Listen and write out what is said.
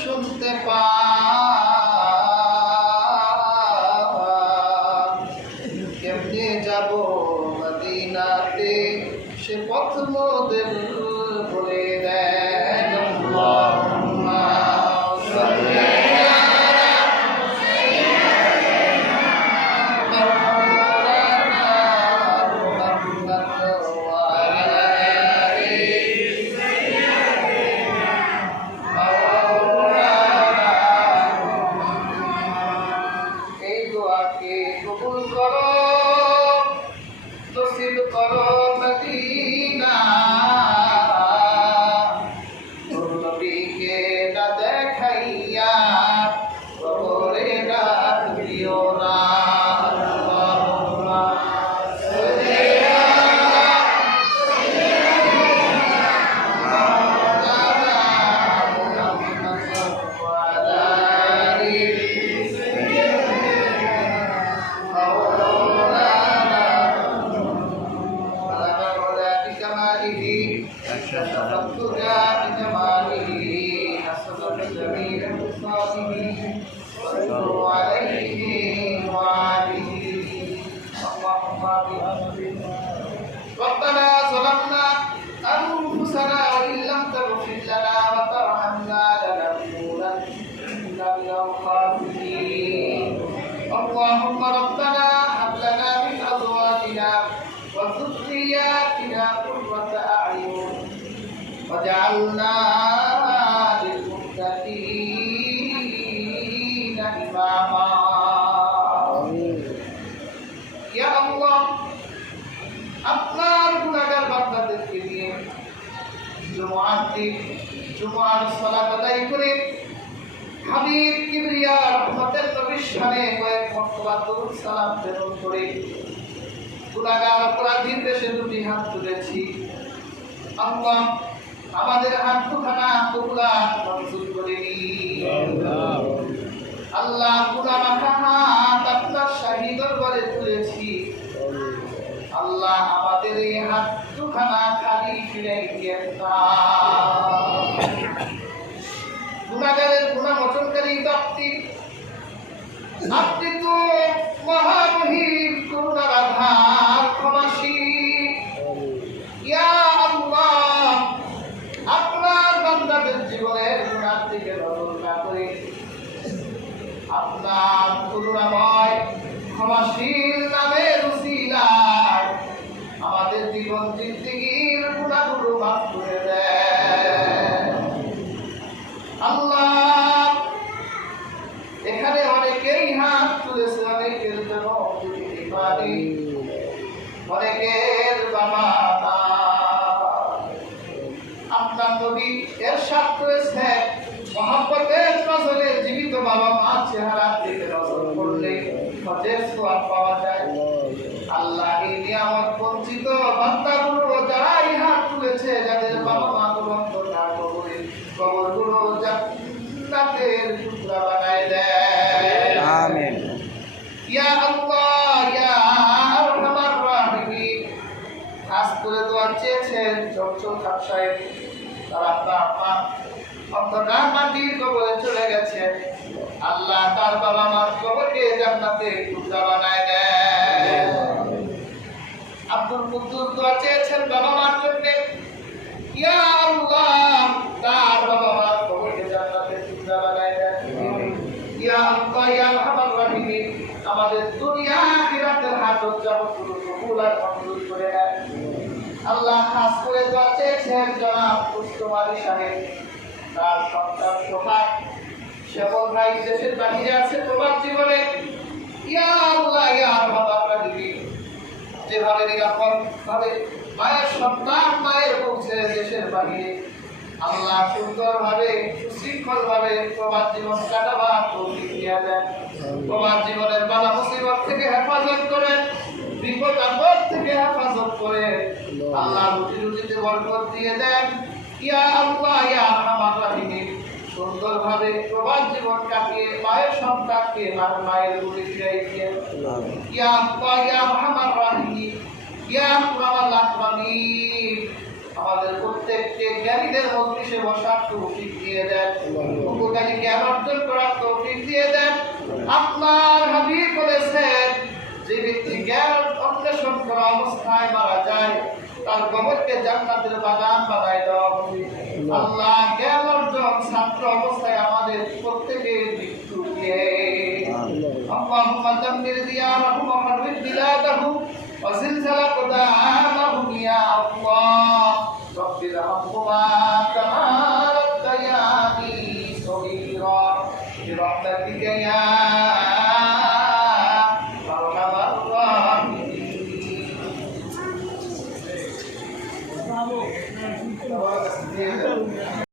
শুনতে পাই কেমনে যাব মদিনাতে সে পথ মোদের বলে দেন আল্লাহুম্মা সাল্লি ربنا ظلمنا أنفسنا وإن لم تغفر لنا وترحمنا لنكونن من الخاسرين اللهم ربنا هب لنا من أزواجنا وذرياتنا قرة أعين واجعلنا للمتقين إماما يا الله আপনার গুনাহগার বান্দাদেরকে নিয়ে জুমার সালাত আদায় করে হাবিব কিবরিয়া রহমতের নবীর শানে কয়েক মর্তবা দরুদ সালাম প্রেরণ করে গুনাহগার অপরাধীর দেশে দুটি হাত তুলেছি আল্লাহ আমাদের হাত দুখানা কবুলাত মঞ্জুর করে নিন আল্লাহ গুনাহ মাখা হাত আপনার শাহী দরবারে তুলেছি আল্লাহ আমাদের এই হাত দুখানা খালি ফিরাই দিয়েন না গুনাহগারের গুনাহ মোচনকারী ব্যক্তি আপনি তো মহামহিম করুণার আধার ক্ষমাশীল ইয়া আল্লাহ আপনার বান্দাদের জীবনের গুনাহ থেকে নজর না করে আপনার করুণাময় ক্ষমাশীল নামের পানি অনেকের বাবা আপনার নবী ইরশাদ করেছেন মহব্বতের নজরে জীবিত বাবা মা চেহারা দিকে নজর করলে হজের সওয়াব পাওয়া যায়। আল্লাহ এই নিয়ামত বঞ্চিত বান্দাগুলো যারা হাত তুলেছে যাদের বাবা মা গুলো অন্ধকার কবরে কবরগুলো জান্নাতের টুকরা বানায় দেয়। আমিন। ইয়া আল্লাহ ইয়া আরহামার রাহিমিন। খাস করে দোয়া চেয়েছেন চঞ্চল খান সাহেব, তার আব্বা অন্ধকার মাটির কবরে চলে গেছে। আল্লাহ তার বাবা মার কবরকে জান্নাতের টুকরা বানায় দেয়। আব্দুল কুদ্দুস দোয়া চেয়েছেন বাবা মার জন্য, ইয়া আল্লাহ তার বাবা মার কবরকে জান্নাতের টুকরা বানায় দেয়। ইয়া আল্লাহ ইয়া আরহামার রাহিমিন। আমাদের দুনিয়া আখিরাতের হাজত যাবতীয় কবুল আর মঞ্জুর করে নেয়। আল্লাহ খাস করে দোয়া চেয়েছেন জনাব কুষ্টমারি সাহেব, তার সন্তান সোহাগ শ্যামল ভাই দেশের বাহিরে আছে প্রবাস জীবনে। ইয়া আল্লাহ ইয়া আরহামার রাহিমিন। যেভাবে নিরাপদ ভাবে মায়ের সন্তান মায়ের পৌঁছে দেশের বাহিরে আল্লাহ সুন্দরভাবে সুশৃঙ্খলভাবে প্রবাস জীবন কাটাবার তৌফিক দিয়ে দেন। প্রবাস জীবনের বালা মুসিবত থেকে হেফাজত করেন, বিপদ আপদ থেকে হেফাজত করে আল্লাহ রুজিতে বরকত দিয়ে দেন। ইয়া আল্লাহ ইয়া আরহামার রাহিমিন। সুন্দরভাবে প্রবাস জীবন কাটিয়ে মায়ের সন্তানকে মায়ের বুকে ফিরিয়ে দিয়ে ইয়া আল্লাহ ইয়া আরহামার রাহিমিন। ইয়া আকরামাল আকরামিন। আমাদের প্রত্যেককে জ্ঞানীদের মজলিসে বসার তৌফিক দিয়ে দেন, উপকারী জ্ঞান অর্জন করার তৌফিক দিয়ে দেন। আপনার হাবিব বলেছেন যে ব্যক্তি জ্ঞান অন্বেষণ করা অবস্থায় মারা যায় তার কবরকে জান্নাতের বাগান বানায় দেওয়া হবে। আল্লাহ জ্ঞান অর্জন ছাত্র অবস্থায় আমাদের প্রত্যেকের মৃত্যু দিয়ে আল্লাহুম্মা দাম্মির দিয়ারাহুম ওয়া হাররিক বিলাদাহুম ওয়া জিলজাল আকদামাহুম ইয়া আল্লাহ রব্বির হামহুমা কামা রাব্বায়ানি সগীরা বিরহমাতিকা ইয়া